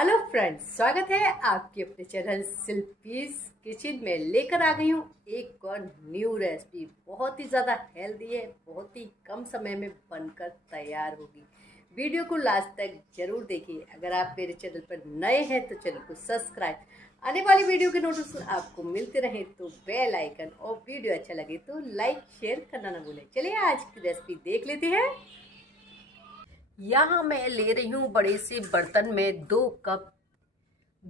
Hello friends, स्वागत है आपके अपने चैनल शिल्पीज किचन में। लेकर आ गई हूँ एक और न्यू रेसिपी। बहुत ही ज़्यादा हेल्दी है, बहुत ही कम समय में बनकर तैयार होगी। वीडियो को लास्ट तक जरूर देखिए। अगर आप मेरे चैनल पर नए हैं तो चैनल को सब्सक्राइब, आने वाली वीडियो के नोटिफिकेशन आपको मिलते रहे तो बेल आइकन, और वीडियो अच्छा लगे तो लाइक शेयर करना ना भूलें। चलिए आज की रेसिपी देख लेते हैं। यहाँ मैं ले रही हूँ बड़े से बर्तन में 2 कप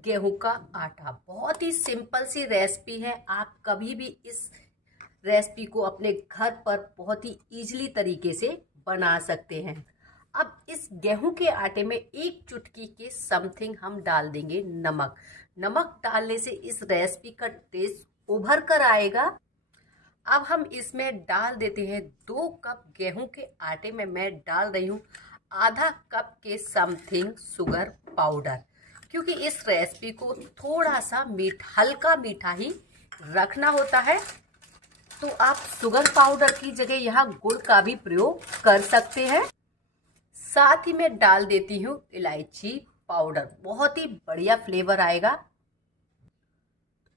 गेहूं का आटा। बहुत ही सिंपल सी रेसिपी है। आप कभी भी इस रेसिपी को अपने घर पर बहुत ही इजीली तरीके से बना सकते हैं। अब इस गेहूं के आटे में 1 चुटकी के समथिंग हम डाल देंगे नमक। नमक डालने से इस रेसिपी का टेस्ट उभर कर आएगा। अब हम इसमें डाल देते हैं 2 कप गेहूं के आटे में मैं डाल रही हूँ आधा कप के समथिंग शुगर पाउडर, क्योंकि इस रेसिपी को थोड़ा सा हल्का मीठा ही रखना होता है। तो आप शुगर पाउडर की जगह यहाँ गुड़ का भी प्रयोग कर सकते हैं। साथ ही मैं डाल देती हूँ इलायची पाउडर, बहुत ही बढ़िया फ्लेवर आएगा।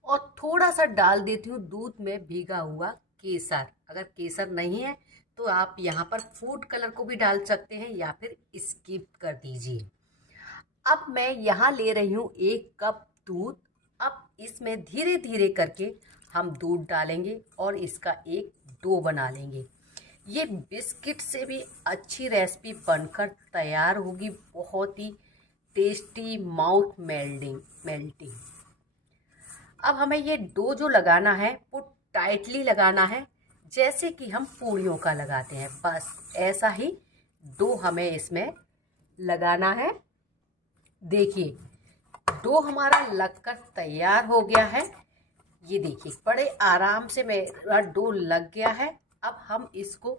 और थोड़ा सा डाल देती हूँ दूध में भीगा हुआ केसर। अगर केसर नहीं है तो आप यहाँ पर फूड कलर को भी डाल सकते हैं या फिर स्किप कर दीजिए। अब मैं यहाँ ले रही हूँ 1 कप दूध। अब इसमें धीरे धीरे करके हम दूध डालेंगे और इसका एक डो बना लेंगे। ये बिस्किट से भी अच्छी रेसिपी बनकर तैयार होगी, बहुत ही टेस्टी, माउथ मेल्टिंग। अब हमें ये डो जो लगाना है वो टाइटली लगाना है, जैसे कि हम पूड़ियों का लगाते हैं। बस ऐसा ही डो हमें इसमें लगाना है। देखिए डो हमारा लगकर तैयार हो गया है। ये देखिए बड़े आराम से मेरा डो लग गया है। अब हम इसको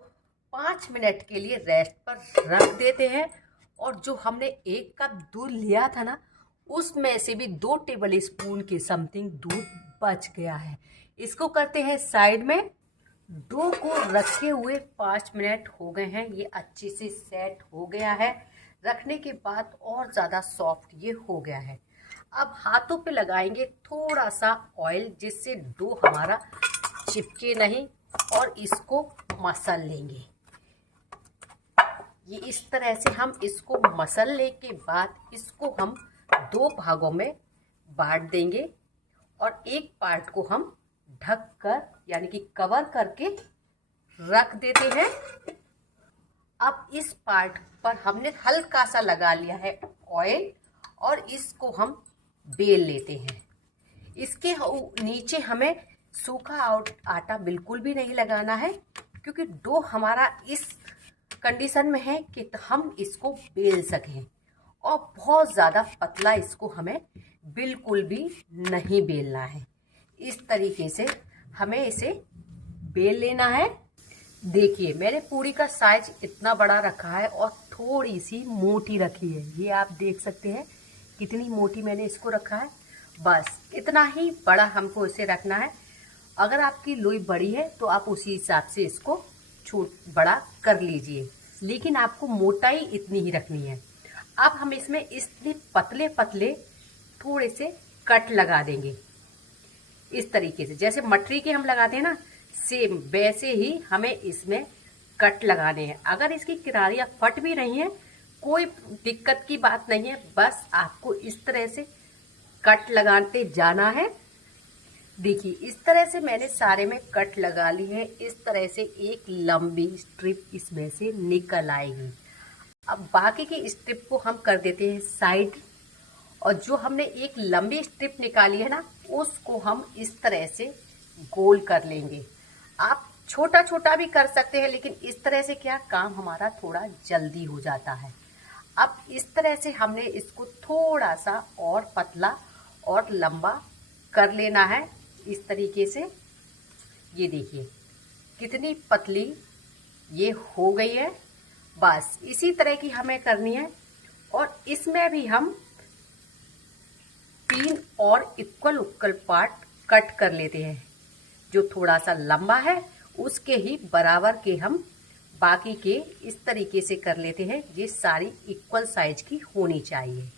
5 मिनट के लिए रेस्ट पर रख देते हैं। और जो हमने 1 कप दूध लिया था ना, उसमें से भी 2 टेबल स्पून के समथिंग दूध बच गया है। इसको करते हैं साइड में। डो को रखे हुए 5 मिनट हो गए हैं। ये अच्छे से सेट हो गया है। रखने के बाद और ज़्यादा सॉफ्ट ये हो गया है। अब हाथों पे लगाएंगे थोड़ा सा ऑयल, जिससे डो हमारा चिपके नहीं, और इसको मसल लेंगे। ये इस तरह से हम इसको मसलने के बाद इसको हम 2 भागों में बांट देंगे, और एक पार्ट को हम ढक कर यानी कि कवर करके रख देते हैं। अब इस पार्ट पर हमने हल्का सा लगा लिया है ऑयल, और इसको हम बेल लेते हैं। इसके नीचे हमें सूखा आटा बिल्कुल भी नहीं लगाना है, क्योंकि डो हमारा इस कंडीशन में है कि हम इसको बेल सकें। और बहुत ज़्यादा पतला इसको हमें बिल्कुल भी नहीं बेलना है। इस तरीके से हमें इसे बेल लेना है। देखिए मैंने पूरी का साइज इतना बड़ा रखा है और थोड़ी सी मोटी रखी है। ये आप देख सकते हैं कितनी मोटी मैंने इसको रखा है। बस इतना ही बड़ा हमको इसे रखना है। अगर आपकी लोई बड़ी है तो आप उसी हिसाब से इसको बड़ा कर लीजिए, लेकिन आपको मोटाई इतनी ही रखनी है। अब हम इसमें इतने पतले पतले थोड़े से कट लगा देंगे, इस तरीके से जैसे मटरी के हम लगाते हैं ना, सेम वैसे ही हमें इसमें कट लगाने हैं। अगर इसकी किनारियाँ फट भी रही हैं कोई दिक्कत की बात नहीं है, बस आपको इस तरह से कट लगाते जाना है। देखिए इस तरह से मैंने सारे में कट लगा ली है। इस तरह से एक लंबी स्ट्रिप इसमें से निकल आएगी। अब बाकी की स्ट्रिप को हम कर देते हैं साइड, और जो हमने एक लंबी स्ट्रिप निकाली है ना, उसको हम इस तरह से गोल कर लेंगे। आप छोटा छोटा भी कर सकते हैं, लेकिन इस तरह से क्या काम हमारा थोड़ा जल्दी हो जाता है। अब इस तरह से हमने इसको थोड़ा सा और पतला और लंबा कर लेना है, इस तरीके से। ये देखिए कितनी पतली ये हो गई है। बस इसी तरह की हमें करनी है। और इसमें भी हम 3 और इक्वल पार्ट कट कर लेते हैं। जो थोड़ा सा लंबा है उसके ही बराबर के हम बाकी के इस तरीके से कर लेते हैं। ये सारी इक्वल साइज की होनी चाहिए।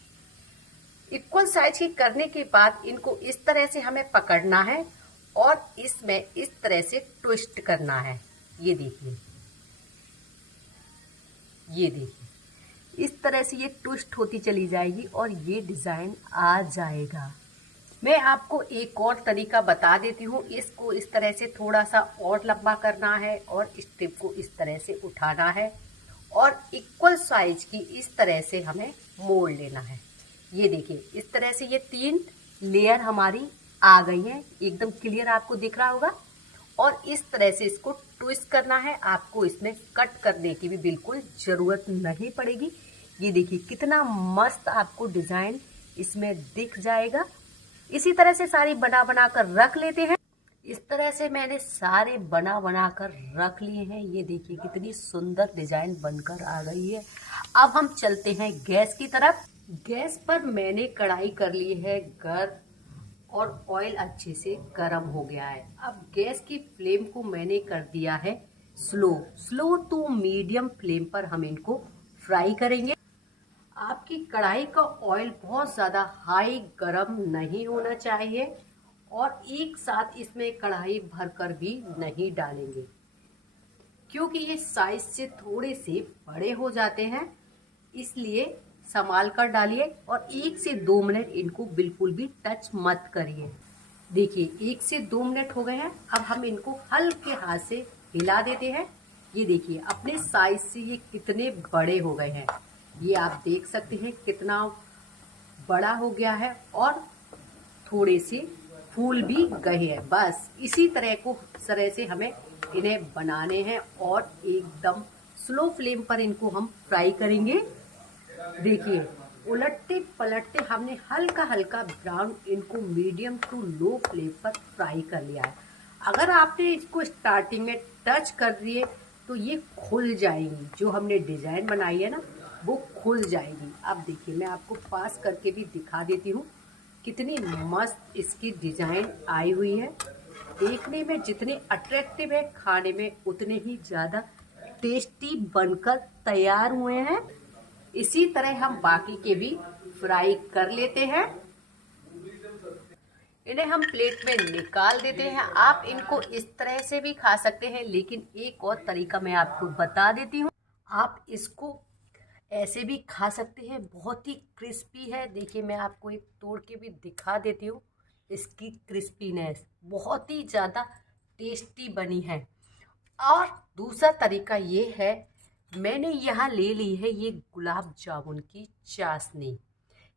इक्वल साइज की करने के बाद इनको इस तरह से हमें पकड़ना है और इसमें इस तरह से ट्विस्ट करना है। ये देखिए, ये देखिए, इस तरह से ये ट्विस्ट होती चली जाएगी और ये डिज़ाइन आ जाएगा। मैं आपको एक और तरीका बता देती हूँ। इसको इस तरह से थोड़ा सा और लंबा करना है और स्ट्रिप को इस तरह से उठाना है और इक्वल साइज की इस तरह से हमें मोड़ लेना है। ये देखिए, इस तरह से ये 3 लेयर हमारी आ गई हैं, एकदम क्लियर आपको दिख रहा होगा। और इस तरह से इसको ट्विस्ट करना है। आपको इसमें कट करने की भी बिल्कुल ज़रूरत नहीं पड़ेगी। ये देखिए कितना मस्त आपको डिज़ाइन इसमें दिख जाएगा। इसी तरह से सारी बना कर रख लेते हैं। इस तरह से मैंने सारे बना कर रख लिए हैं। ये देखिए कितनी सुंदर डिज़ाइन बनकर आ गई है। अब हम चलते हैं गैस की तरफ। गैस पर मैंने कढ़ाई कर ली है गर्म और ऑयल अच्छे से गर्म हो गया है। अब गैस की फ्लेम को मैंने कर दिया है स्लो टू मीडियम फ्लेम पर हम इनको फ्राई करेंगे। आपकी कढ़ाई का ऑयल बहुत ज़्यादा हाई गरम नहीं होना चाहिए और एक साथ इसमें कढ़ाई भरकर भी नहीं डालेंगे, क्योंकि ये साइज से थोड़े से बड़े हो जाते हैं। इसलिए संभाल कर डालिए और 1 से 2 मिनट इनको बिल्कुल भी टच मत करिए। देखिए 1 से 2 मिनट हो गए हैं। अब हम इनको हल्के हाथ से हिला देते हैं। ये देखिए अपने साइज से ये कितने बड़े हो गए हैं। ये आप देख सकते हैं कितना बड़ा हो गया है और थोड़े से फूल भी गए हैं। बस इसी तरह से हमें इन्हें बनाने हैं और एकदम स्लो फ्लेम पर इनको हम फ्राई करेंगे। देखिए उलटते पलटते हमने हल्का हल्का ब्राउन इनको मीडियम टू लो फ्लेम पर फ्राई कर लिया है। अगर आपने इसको स्टार्टिंग में टच कर दिए तो ये खुल जाएंगी। जो हमने डिज़ाइन बनाई है ना वो खुल जाएगी। अब देखिए मैं आपको पास करके भी दिखा देती हूँ कितनी मस्त इसकी डिज़ाइन आई हुई है। देखने में जितने अट्रैक्टिव है, खाने में उतने ही ज़्यादा टेस्टी बनकर तैयार हुए हैं। इसी तरह हम बाकी के भी फ्राई कर लेते हैं। इन्हें हम प्लेट में निकाल देते हैं। आप इनको इस तरह से भी खा सकते हैं, लेकिन एक और तरीका मैं आपको बता देती हूँ। आप इसको ऐसे भी खा सकते हैं, बहुत ही क्रिस्पी है। देखिए मैं आपको एक तोड़ के भी दिखा देती हूँ। इसकी क्रिस्पीनेस बहुत ही ज़्यादा टेस्टी बनी है। और दूसरा तरीका ये है, मैंने यहाँ ले ली है ये गुलाब जामुन की चाशनी।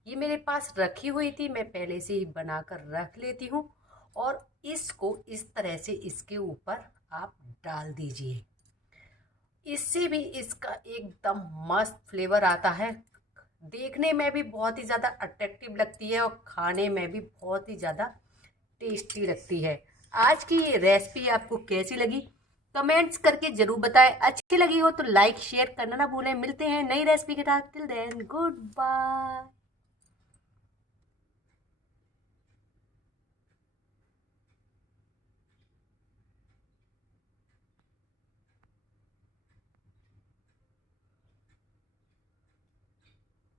ये मेरे पास रखी हुई थी, मैं पहले से ही बनाकर रख लेती हूँ। और इसको इस तरह से इसके ऊपर आप डाल दीजिए। इससे भी इसका एकदम मस्त फ्लेवर आता है। देखने में भी बहुत ही ज़्यादा अट्रैक्टिव लगती है और खाने में भी बहुत ही ज़्यादा टेस्टी लगती है। आज की ये रेसिपी आपको कैसी लगी कमेंट्स करके जरूर बताएं। अच्छी लगी हो तो लाइक शेयर करना ना भूलें। मिलते हैं नई रेसिपी के साथ। Till then good bye.